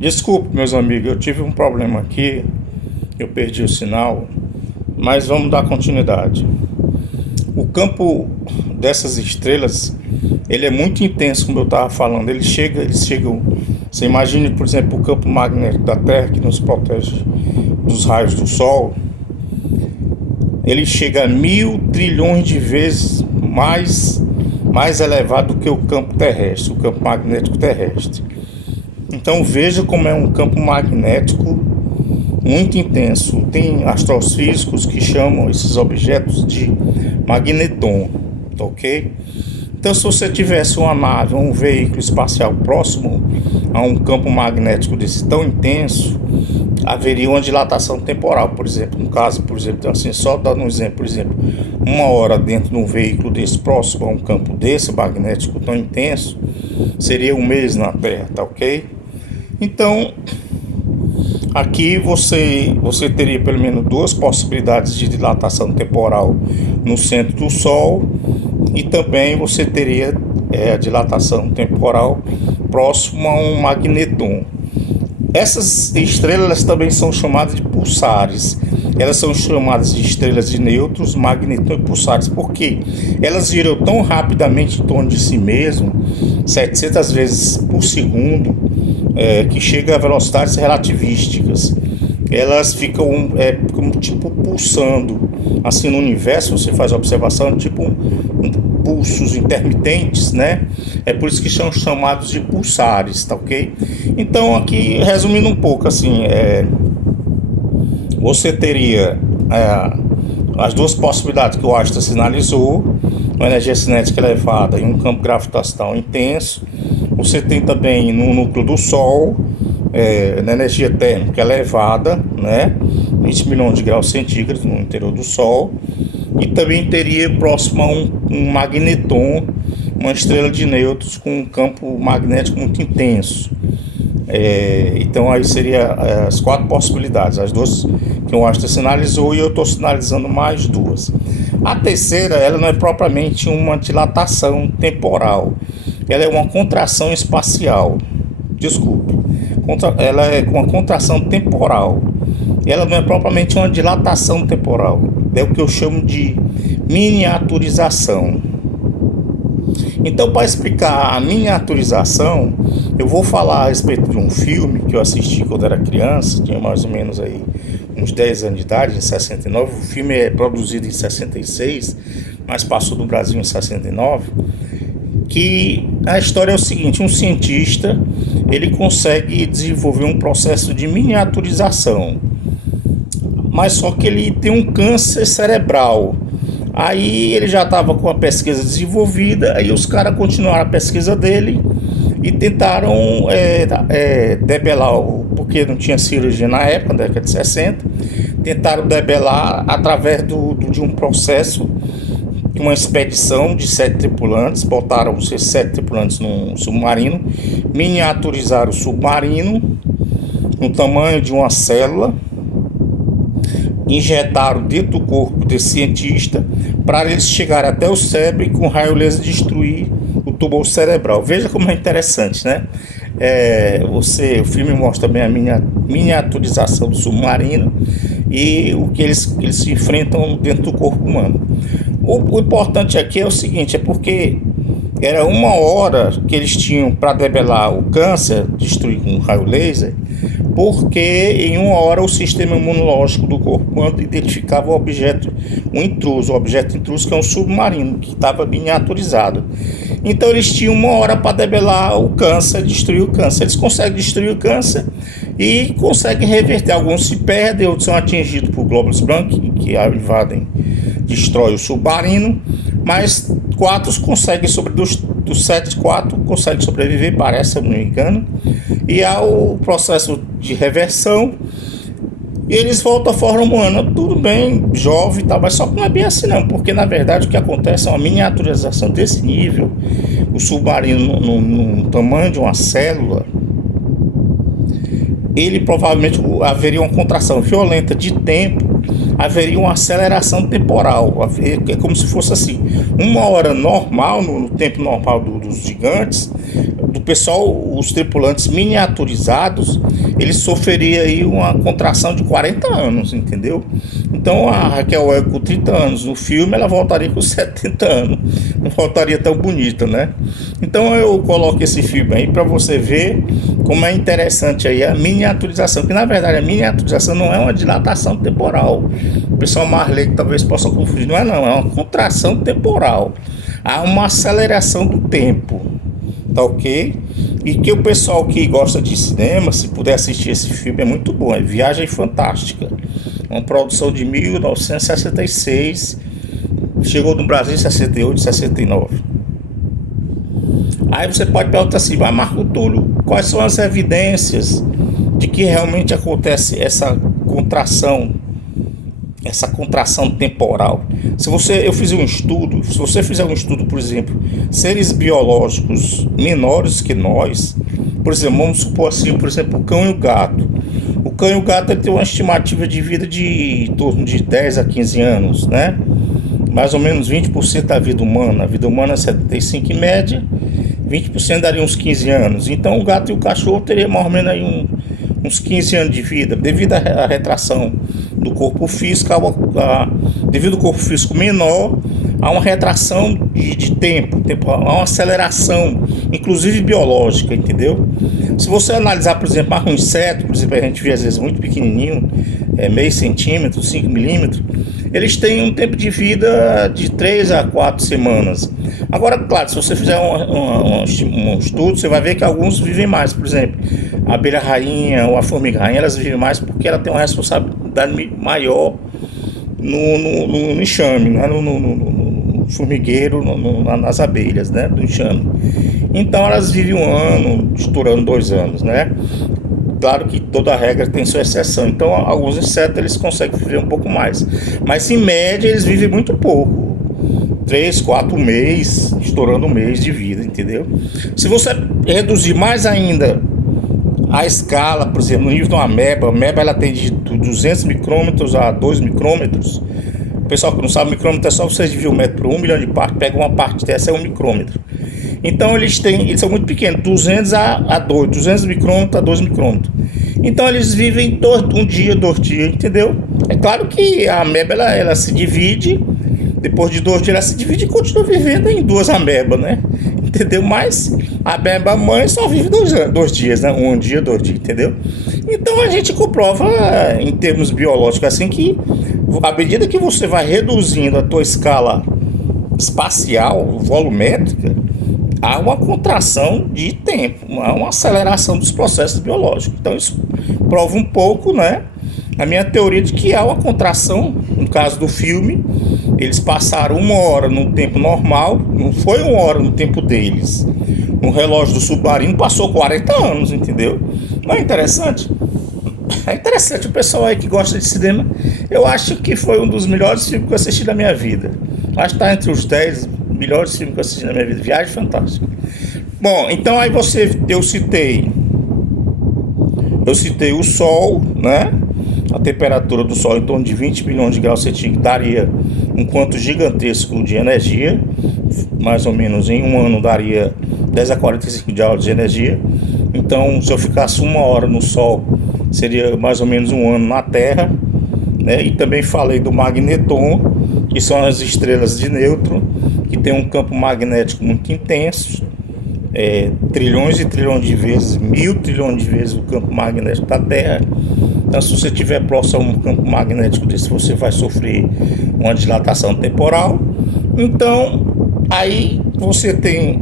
Desculpe, meus amigos, eu tive um problema aqui, eu perdi o sinal, mas vamos dar continuidade. O campo dessas estrelas, ele é muito intenso, como eu estava falando. Eles chegam. Você imagine, por exemplo, o campo magnético da Terra, que nos protege dos raios do Sol. Ele chega a 1.000 trilhões de vezes mais elevado do que o campo terrestre, o campo magnético terrestre. Então veja como é um campo magnético muito intenso. Tem astrofísicos que chamam esses objetos de magneton, ok? Então, se você tivesse uma nave, um veículo espacial próximo a um campo magnético desse tão intenso, haveria uma dilatação temporal, por exemplo. No caso, por exemplo, assim, só dando um exemplo, por exemplo, 1 hora dentro de um veículo desse próximo a um campo desse magnético tão intenso, seria 1 mês na Terra, tá ok? Então, aqui você teria pelo menos 2 possibilidades de dilatação temporal no centro do Sol, e também você teria a dilatação temporal próximo a um magneton. Essas estrelas também são chamadas de pulsares. Elas são chamadas de estrelas de nêutrons, magneton e pulsares, porque elas giram tão rapidamente em torno de si mesmo, 700 vezes por segundo, que chega a velocidades relativísticas. Elas ficam como tipo pulsando assim no universo. Você faz a observação, tipo pulsos intermitentes, né? É por isso que são chamados de pulsares, tá ok? Então aqui, resumindo um pouco assim, você teria as 2 possibilidades que o Einstein sinalizou: uma energia cinética elevada e um campo gravitacional intenso. Você tem também no núcleo do Sol na energia térmica elevada, né? 20 milhões de graus centígrados no interior do Sol. E também teria próximo a um magneton, uma estrela de nêutrons com um campo magnético muito intenso. Então aí seria as 4 possibilidades, as 2 que o Einstein sinalizou, e eu estou sinalizando mais 2. A terceira, ela não é propriamente uma dilatação temporal, ela é uma contração espacial. Desculpe, ela é uma contração temporal. Ela não é propriamente uma dilatação temporal, é o que eu chamo de miniaturização. Então, para explicar a miniaturização, eu vou falar a respeito de um filme que eu assisti quando era criança, tinha mais ou menos aí uns 10 anos de idade, em 69. O filme é produzido em 66, mas passou no Brasil em 69. Que a história é o seguinte: um cientista, ele consegue desenvolver um processo de miniaturização, mas só que ele tem um câncer cerebral. Aí ele já estava com a pesquisa desenvolvida, aí os caras continuaram a pesquisa dele e tentaram debelar, porque não tinha cirurgia na época, na década de 60, tentaram debelar através de um processo, uma expedição de 7 tripulantes, botaram esses 7 tripulantes num submarino, miniaturizaram o submarino no tamanho de uma célula, injetaram dentro do corpo desse cientista para eles chegarem até o cérebro e com raio laser destruir o tumor cerebral. Veja como é interessante, né? O filme mostra bem a miniaturização do submarino e o que eles se enfrentam dentro do corpo humano. O importante aqui é o seguinte: é porque era 1 hora que eles tinham para debelar o câncer, destruir com raio laser, porque em 1 hora o sistema imunológico do corpo humano identificava o objeto intruso, que é um submarino que estava miniaturizado. Então eles tinham 1 hora para debelar o câncer, destruir o câncer. Eles conseguem destruir o câncer e conseguem reverter. Alguns se perdem, outros são atingidos por glóbulos brancos que invadem, destrói o submarino, mas 4 conseguem dos 7, 4 conseguem sobreviver, parece, se eu não me engano. E há o processo de reversão e eles voltam à forma humana, tudo bem, jovem e tal, mas só que não é bem assim não, porque na verdade o que acontece é uma miniaturização desse nível. O submarino no tamanho de uma célula, ele provavelmente haveria uma contração violenta de tempo, haveria uma aceleração temporal, é como se fosse assim, 1 hora normal, no tempo normal dos gigantes, do pessoal, os tripulantes miniaturizados, eles sofreriam aí uma contração de 40 anos, entendeu? Então a Raquel Welch com 30 anos no filme, ela voltaria com 70 anos, não voltaria tão bonita, né? Então eu coloco esse filme aí para você ver como é interessante aí a miniaturização, que na verdade a miniaturização não é uma dilatação temporal. O pessoal mais leigo talvez possa confundir, não, é uma contração temporal. Há uma aceleração do tempo, tá ok? E que o pessoal que gosta de cinema, se puder assistir esse filme, é muito bom, é Viagem Fantástica, uma produção de 1966, chegou no Brasil em 68, 69. Aí você pode perguntar assim, mas Marco Túlio, quais são as evidências de que realmente acontece essa contração temporal? Eu fiz um estudo, se você fizer um estudo, por exemplo, seres biológicos menores que nós, por exemplo, vamos supor assim, por exemplo, o cão e o gato. O cão e o gato ele tem uma estimativa de vida de em torno de 10 a 15 anos, né? Mais ou menos 20% da vida humana. A vida humana é 75 em média, 20% daria uns 15 anos. Então o gato e o cachorro teriam mais ou menos aí uns 15 anos de vida, devido à retração do corpo físico, devido ao corpo físico menor, há uma retração de tempo, há uma aceleração, inclusive biológica, entendeu? Se você analisar, por exemplo, um inseto, por exemplo, a gente vê às vezes muito pequenininho, meio centímetro, 5 milímetros, eles têm um tempo de vida de 3 a 4 semanas. Agora, claro, se você fizer um estudo, você vai ver que alguns vivem mais. Por exemplo, a abelha rainha ou a formiga rainha, elas vivem mais porque ela tem uma responsabilidade maior no enxame, né? No formigueiro, nas abelhas, né? Do enxame. Então elas vivem 1 ano, estourando 2 anos, né? Claro que toda regra tem sua exceção. Então alguns insetos eles conseguem viver um pouco mais, mas em média eles vivem muito pouco, 3, 4 meses, estourando 1 mês de vida, entendeu? Se você reduzir mais ainda a escala, por exemplo, no nível de uma ameba, a ameba ela tem de 200 micrômetros a 2 micrômetros. O pessoal que não sabe, micrômetro é só você dividir 1 metro por 1 milhão de partes, pega uma parte dessa, é 1 micrômetro. Então eles são muito pequenos, 200 micrômetros a 2 micrômetros. Então eles vivem um dia, 2 dias, entendeu? É claro que a ameba ela se divide, depois de 2 dias ela se divide e continua vivendo em 2 amebas, né? Entendeu? Mas a ameba mãe só vive 2 dias, né? 1 dia, 2 dias, entendeu? Então a gente comprova em termos biológicos assim que à medida que você vai reduzindo a tua escala espacial, volumétrica, há uma contração de tempo, há uma aceleração dos processos biológicos. Então isso prova um pouco, né, a minha teoria de que há uma contração. No caso do filme, eles passaram 1 hora no tempo normal, não foi 1 hora no tempo deles. No relógio do submarino passou 40 anos, entendeu? Não é interessante? É interessante, o pessoal aí que gosta de cinema, eu acho que foi um dos melhores filmes que eu assisti na minha vida. Acho que está entre os 10 melhores filmes que eu assisti na minha vida. Viagem Fantástica. Bom, então aí eu citei o Sol, né? A temperatura do Sol em torno de 20 milhões de graus centígrados daria um quanto gigantesco de energia. Mais ou menos em 1 ano daria 10 a 45 joules de energia. Então, se eu ficasse 1 hora no Sol, seria mais ou menos 1 ano na Terra, né? E também falei do magneton, que são as estrelas de nêutron, que tem um campo magnético muito intenso, trilhões e trilhões de vezes, 1000 trilhões de vezes o campo magnético da Terra. Então, se você estiver próximo a um campo magnético desse, você vai sofrer uma dilatação temporal. Então, aí você tem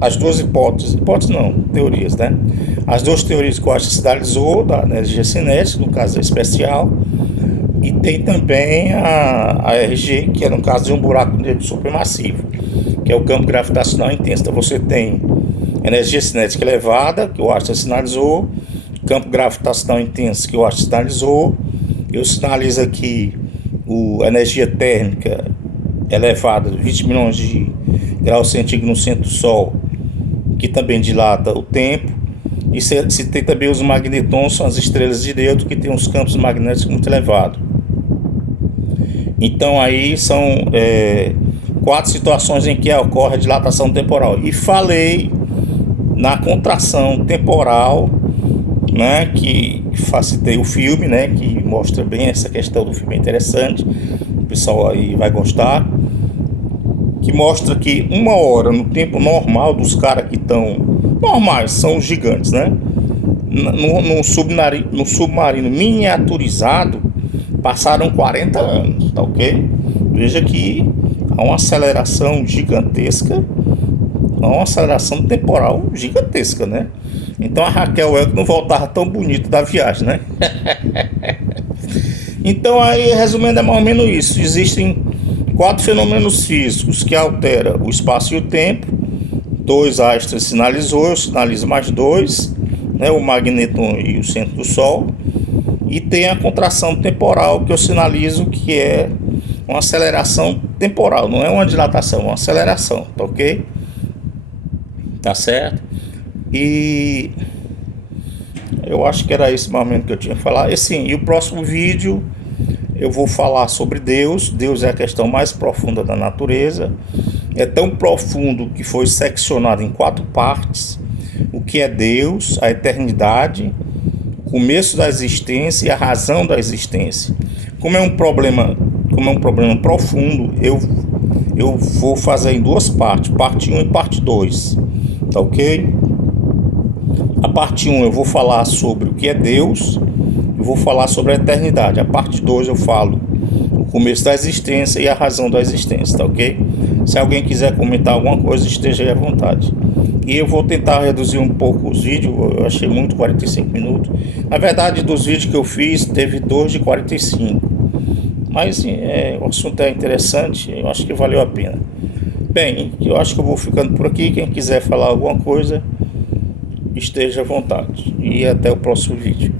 as duas hipóteses não, teorias, né? As 2 teorias que o Einstein sinalizou, da energia cinética, no caso é especial, e tem também a RG, que é no caso de um buraco negro supermassivo, que é o campo gravitacional intenso. Então você tem energia cinética elevada, que o Einstein sinalizou, campo gravitacional intenso, que o Einstein sinalizou. Eu sinalizo aqui a energia térmica elevada, 20 milhões de graus centígrados no centro do Sol, que também dilata o tempo. E citei também os magnetons, são as estrelas de nêutron, que tem uns campos magnéticos muito elevados. Então aí são 4 situações em que ocorre a dilatação temporal. E falei na contração temporal, né, que facilitei o filme, né, que mostra bem essa questão do filme, é interessante, o pessoal aí vai gostar, que mostra que 1 hora no tempo normal dos caras que estão normais, são os gigantes, né, no submarino miniaturizado, passaram 40 anos, tá ok? Veja que há uma aceleração gigantesca, há uma aceleração temporal gigantesca, né? Então a Raquel Elk não voltava tão bonito da viagem, né? Então aí, resumindo, é mais ou menos isso. Existem 4 fenômenos físicos que alteram o espaço e o tempo. 2 Einstein sinalizou, eu sinalizo mais 2, né? O magneton e o centro do Sol. E tem a contração temporal que eu sinalizo, que é uma aceleração temporal, não é uma dilatação, é uma aceleração, tá ok? Tá certo? E eu acho que era esse momento que eu tinha que falar. E sim, e o próximo vídeo eu vou falar sobre Deus. Deus é a questão mais profunda da natureza. É tão profundo que foi seccionado em 4 partes. O que é Deus, a eternidade, o começo da existência e a razão da existência. Como é um problema profundo, eu vou fazer em 2 partes, parte 1 e parte 2, tá ok? A parte 1 eu vou falar sobre o que é Deus, eu vou falar sobre a eternidade. A parte 2 eu falo o começo da existência e a razão da existência, tá ok? Se alguém quiser comentar alguma coisa, esteja aí à vontade. E eu vou tentar reduzir um pouco os vídeos, eu achei muito 45 minutos. Na verdade, dos vídeos que eu fiz, teve 2 de 45. Mas o assunto é interessante, eu acho que valeu a pena. Bem, eu acho que eu vou ficando por aqui. Quem quiser falar alguma coisa, esteja à vontade. E até o próximo vídeo.